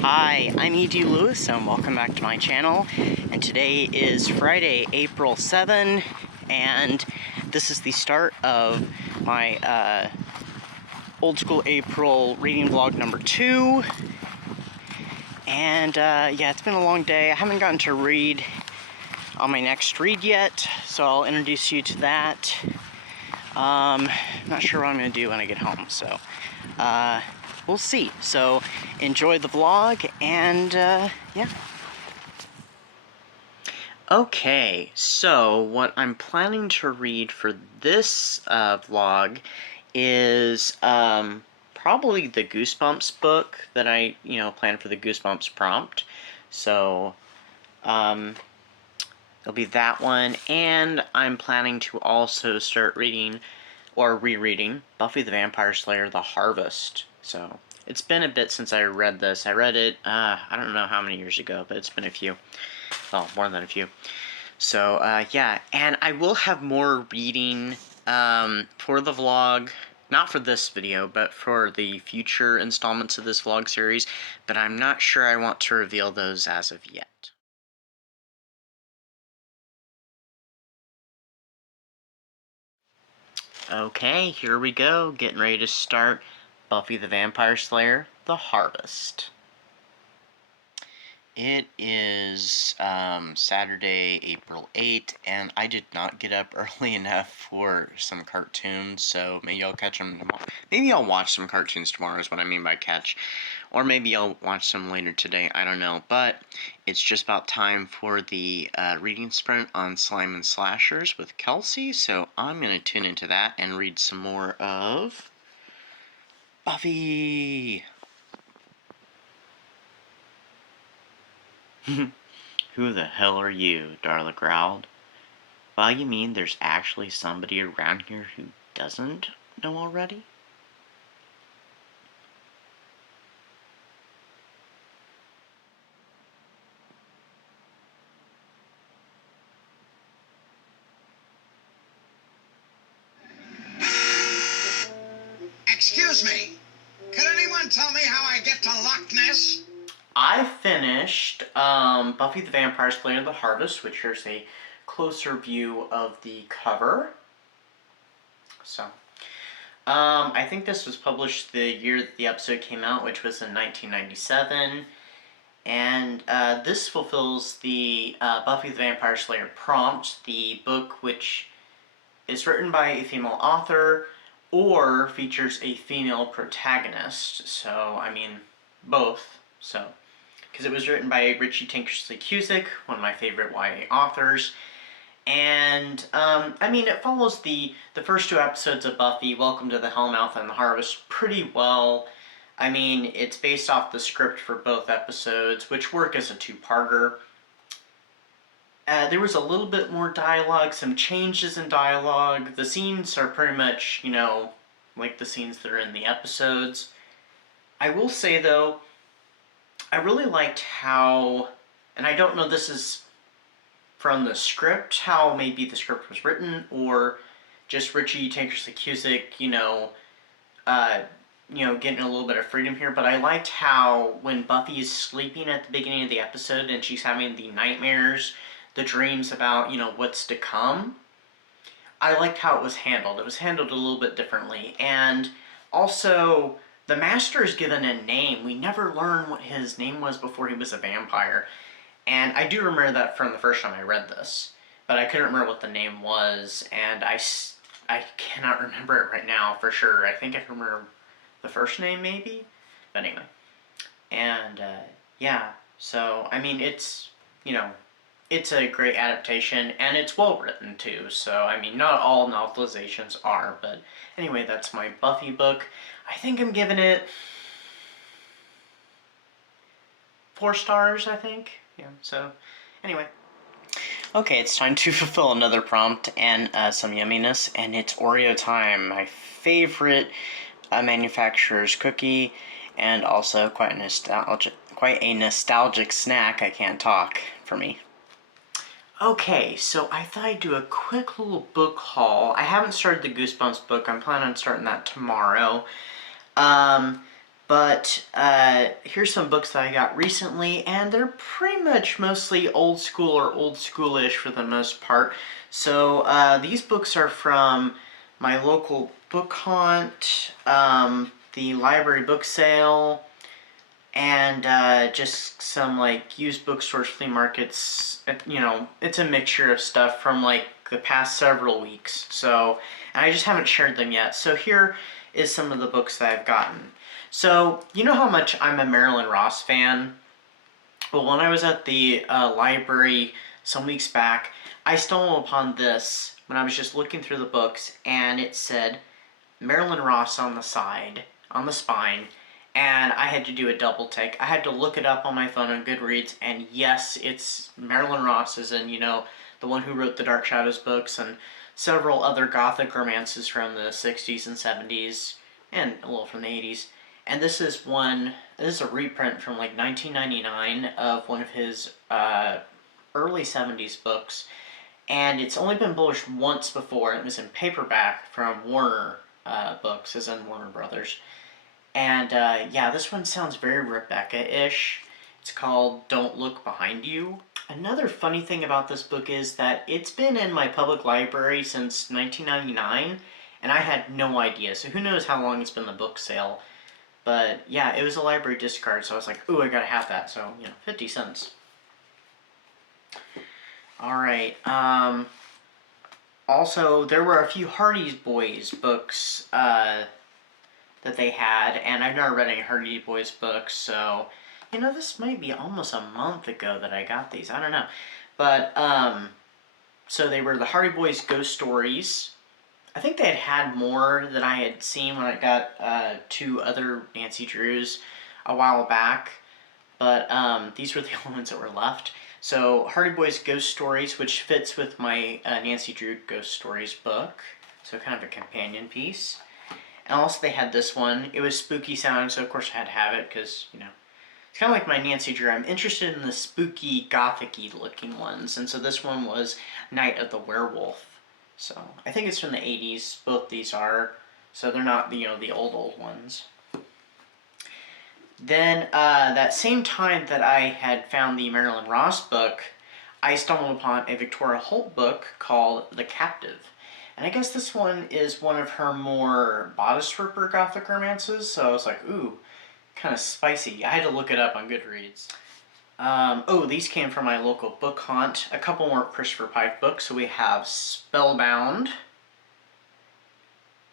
Hi, I'm E.D. Lewis and welcome back to my channel, and today is Friday, April 7, and this is the start of my old school April reading vlog number 2, and yeah, it's been a long day. I haven't gotten to read on my next read yet, so I'll introduce you to that. Not sure what I'm going to do when I get home, so we'll see. So enjoy the vlog, and yeah. Okay, so what I'm planning to read for this vlog is probably the Goosebumps book that I, planned for the Goosebumps prompt. So it'll be that one, and I'm planning to also start reading or rereading Buffy the Vampire Slayer: The Harvest. So it's been a bit since I read this. I read it, I don't know how many years ago, but it's been a few. Well, more than a few. So, yeah, and I will have more reading for the vlog, not for this video, but for the future installments of this vlog series, but I'm not sure I want to reveal those as of yet. Okay, here we go, getting ready to start Buffy the Vampire Slayer: The Harvest. It is Saturday, April 8th, and I did not get up early enough for some cartoons, so maybe I'll catch them tomorrow. Maybe I'll watch some cartoons tomorrow is what I mean by catch. Or maybe I'll watch some later today, I don't know. But it's just about time for the reading sprint on Slime and Slashers with Kelsey, so I'm going to tune into that and read some more of Buffy! Who the hell are you? Darla growled. Well, you mean there's actually somebody around here who doesn't know already? Excuse me, could anyone tell me how I get to Loch Ness? I finished Buffy the Vampire Slayer: The Harvest, which here's a closer view of the cover. So, I think this was published the year that the episode came out, which was in 1997. And this fulfills the Buffy the Vampire Slayer prompt, the book which is written by a female author or features a female protagonist. So, I mean, both. So, because it was written by Richie Tinkersley Cusick, one of my favorite YA authors. And, I mean, it follows the first 2 episodes of Buffy, Welcome to the Hellmouth and the Harvest, pretty well. I mean, it's based off the script for both episodes, which work as a 2-parter. There was a little bit more dialogue, some changes in dialogue. The scenes are pretty much, like the scenes that are in the episodes. I will say, though, I really liked how, and I don't know this is from the script, how maybe the script was written, or just Richie Tinkersley Cusick, getting a little bit of freedom here, but I liked how when Buffy is sleeping at the beginning of the episode and she's having the nightmares, the dreams about, what's to come, I liked how it was handled. It was handled a little bit differently, and also the Master is given a name. We never learn what his name was before he was a vampire, and I do remember that from the first time I read this, but I couldn't remember what the name was, and I cannot remember it right now for sure. I think I can remember the first name, maybe? But anyway. And, yeah. So, I mean, it's, it's a great adaptation, and it's well written, too. So, I mean, not all novelizations are, but anyway, that's my Buffy book. I think I'm giving it 4 stars, I think. Yeah, so, anyway. Okay, it's time to fulfill another prompt and some yumminess, and it's Oreo time, my favorite manufacturer's cookie, and also quite a nostalgic snack. I can't talk for me. Okay, so I thought I'd do a quick little book haul. I haven't started the Goosebumps book. I'm planning on starting that tomorrow. Um, but here's some books that I got recently, and they're pretty much mostly old school or old schoolish for the most part. So these books are from my local book hunt, the library book sale, and just some like used bookstores, flea markets. You know, it's a mixture of stuff from like the past several weeks. So, and I just haven't shared them yet. So here is some of the books that I've gotten. So you know how much I'm a Marilyn Ross fan. Well, when I was at the library some weeks back, I stumbled upon this when I was just looking through the books, and it said Marilyn Ross on the side, on the spine, and I had to do a double take. I had to look it up on my phone on Goodreads, and yes, it's Marilyn Ross, as in, you know, the one who wrote the Dark Shadows books and several other gothic romances from the 60s and 70s, and a little from the 80s. And this is a reprint from like 1999 of one of his early 70s books, and it's only been published once before. It was in paperback from Warner Books, as in Warner Brothers. And yeah, this one sounds very Rebecca-ish. It's called Don't Look Behind You. Another funny thing about this book is that it's been in my public library since 1999, and I had no idea. So who knows how long it's been the book sale. But yeah, it was a library discard, so I was like, ooh, I gotta have that. So, you know, 50 cents. Alright, also, there were a few Hardy Boys books that they had, and I've never read any Hardy Boys books, so, you know, this might be almost a month ago that I got these. I don't know. But, so they were the Hardy Boys Ghost Stories. I think they had more that I had seen when I got two other Nancy Drews a while back, but these were the only ones that were left. So Hardy Boys Ghost Stories, which fits with my Nancy Drew Ghost Stories book, so kind of a companion piece. And also they had this one. It was spooky sounding, so of course I had to have it because, you know, it's kind of like my Nancy Drew. I'm interested in the spooky, gothic-y looking ones, and so this one was Night of the Werewolf. So I think it's from the 80s. Both these are, so they're not, you know, the old ones. Then that same time that I had found the Marilyn Ross book, I stumbled upon a Victoria Holt book called The Captive. And I guess this one is one of her more bodice ripper gothic romances, so I was like, ooh, kind of spicy. I had to look it up on Goodreads. Oh, these came from my local book hunt. A couple more Christopher Pike books. So we have Spellbound.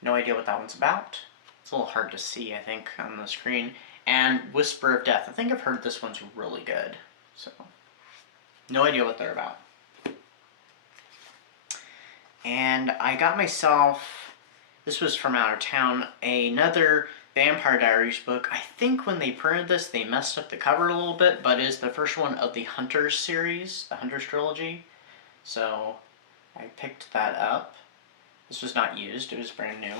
No idea what that one's about. It's a little hard to see, I think, on the screen. And Whisper of Death. I think I've heard this one's really good. So, no idea what they're about. And I got myself, this was from out of town, another Vampire Diaries book. I think when they printed this, they messed up the cover a little bit, but it's the first one of the Hunters series, the Hunters trilogy. So, I picked that up. This was not used, it was brand new.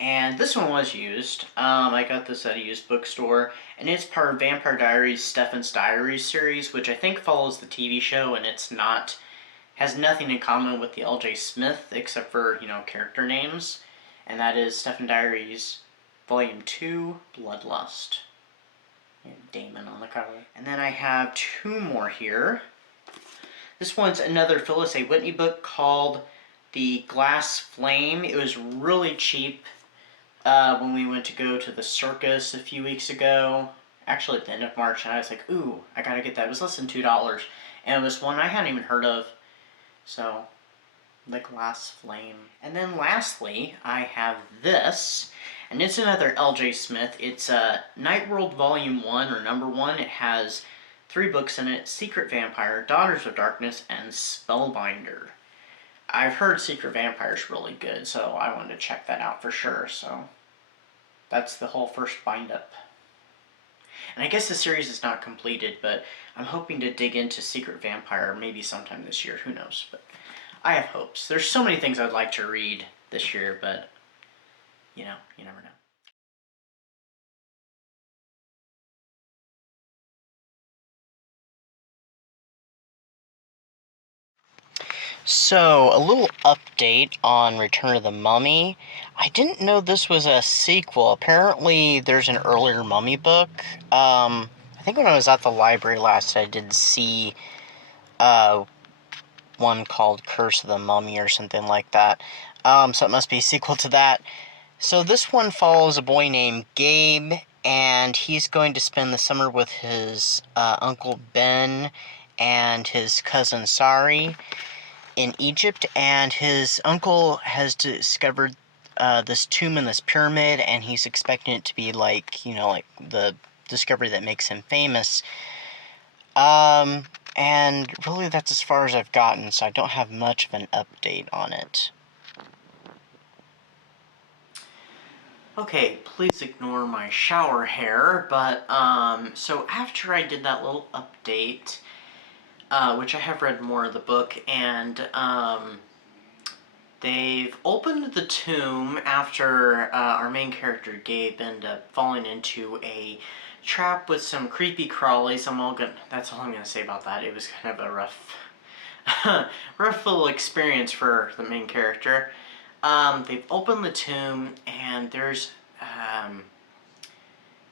And this one was used. I got this at a used bookstore, and it's part of Vampire Diaries Stephen's Diaries series, which I think follows the TV show, and it's not, has nothing in common with the L.J. Smith, except for, you know, character names. And that is Stephen Diaries Volume 2, Bloodlust. And Damon on the cover. And then I have two more here. This one's another Phyllis A. Whitney book called The Glass Flame. It was really cheap when we went to go to the circus a few weeks ago. Actually at the end of March, and I was like, ooh, I gotta get that. It was less than $2. And it was one I hadn't even heard of. So, The Glass Flame. And then lastly, I have this. And it's another L.J. Smith. It's Night World Volume 1, or Number 1. It has 3 books in it: Secret Vampire, Daughters of Darkness, and Spellbinder. I've heard Secret Vampire is really good, so I wanted to check that out for sure. So that's the whole first bind-up. And I guess the series is not completed, but I'm hoping to dig into Secret Vampire maybe sometime this year. Who knows? But I have hopes. There's so many things I'd like to read this year, but, you know, you never know. So, a little update on Return of the Mummy. I didn't know this was a sequel. Apparently, there's an earlier Mummy book. I think when I was at the library last, I did see one called Curse of the Mummy or something like that. So it must be a sequel to that. So this one follows a boy named Gabe, and he's going to spend the summer with his Uncle Ben and his cousin Sari in Egypt, and his uncle has discovered this tomb in this pyramid, and he's expecting it to be like, like the discovery that makes him famous. And really that's as far as I've gotten, so I don't have much of an update on it. Okay, please ignore my shower hair, but, so after I did that little update, which I have read more of the book, and, they've opened the tomb after, our main character, Gabe, ended up falling into a trap with some creepy crawlies. That's all I'm gonna say about that. It was kind of a rough, rough little experience for the main character. They've opened the tomb, and there's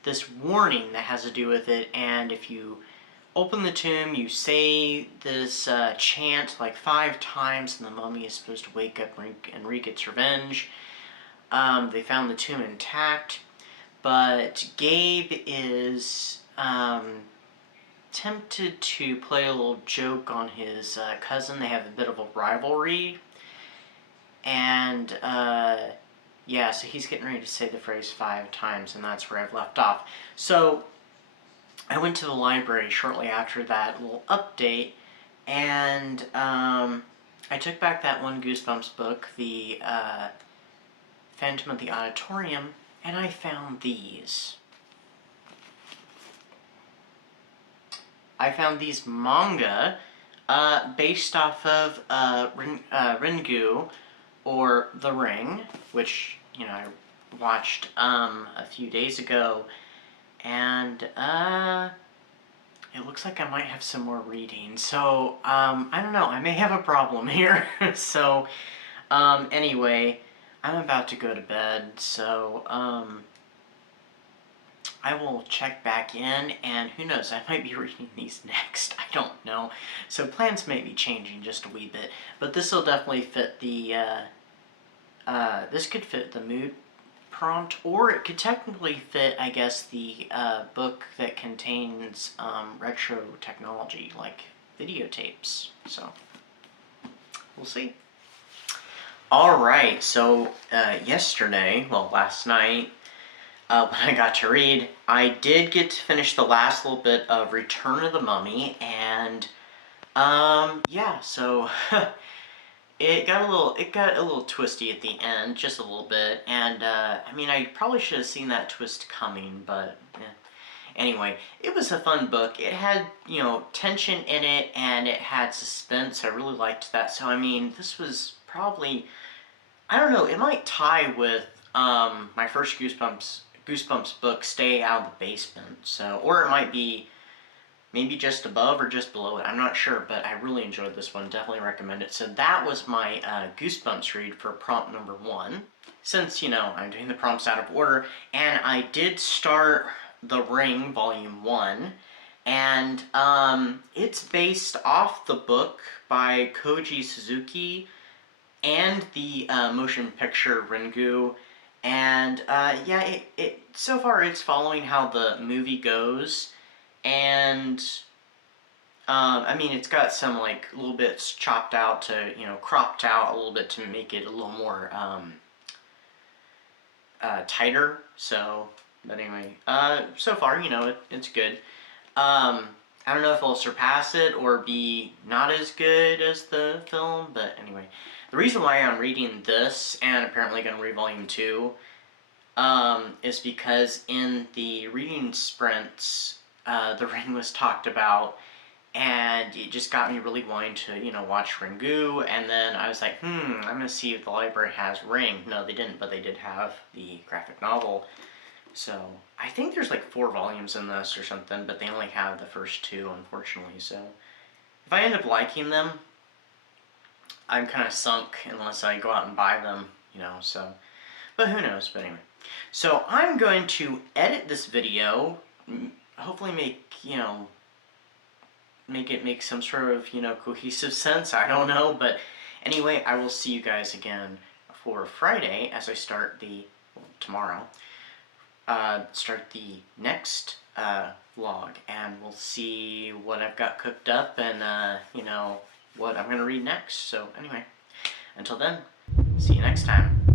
this warning that has to do with it, and if you open the tomb, you say this chant like 5 times, and the mummy is supposed to wake up and wreak its revenge. They found the tomb intact, but Gabe is tempted to play a little joke on his cousin. They have a bit of a rivalry, and yeah, so he's getting ready to say the phrase 5 times, and that's where I've left off. So I went to the library shortly after that little update, and I took back that one Goosebumps book, the Phantom of the Auditorium, and I found these. I found these manga based off of Ringu, or The Ring, which, I watched a few days ago, and it looks like I might have some more reading, so I don't know, I may have a problem here. So anyway, I'm about to go to bed, so I will check back in, and who knows, I might be reading these next, I don't know. So plans may be changing just a wee bit, but this will definitely fit the this could fit the mood prompt, or it could technically fit, I guess, the book that contains retro technology, like videotapes. So, we'll see. Alright, so last night, when I got to read, I did get to finish the last little bit of Return of the Mummy, and, yeah, so... It got a little twisty at the end, just a little bit, and, I mean, I probably should have seen that twist coming, but, Anyway, it was a fun book. It had, tension in it, and it had suspense. I really liked that, so, I mean, this was probably, I don't know, it might tie with, my first Goosebumps book, Stay Out of the Basement, so, or it might be maybe just above or just below it, I'm not sure, but I really enjoyed this one, definitely recommend it. So that was my Goosebumps read for prompt number 1. Since, I'm doing the prompts out of order, and I did start The Ring, Volume 1, and it's based off the book by Koji Suzuki and the motion picture Ringu, and yeah, so far it's following how the movie goes. And, I mean, it's got some, little bits chopped out to, cropped out a little bit to make it a little more, tighter, so, but anyway, so far, it's good. I don't know if it'll surpass it or be not as good as the film, but anyway. The reason why I'm reading this, and apparently going to read Volume 2, is because in the reading sprints, The Ring was talked about, and it just got me really wanting to, watch Ringu, and then I was like, I'm gonna see if the library has Ring. No, they didn't, but they did have the graphic novel. So, I think there's 4 volumes in this or something, but they only have the first 2, unfortunately, so. If I end up liking them, I'm kind of sunk unless I go out and buy them, you know, so. But who knows, but anyway. So I'm going to edit this video, hopefully make, you know, make it make some sort of, you know, cohesive sense, I don't know, but anyway, I will see you guys again for Friday as I start the, well, tomorrow, start the next vlog, and we'll see what I've got cooked up and, you know, what I'm going to read next. So anyway, until then, see you next time.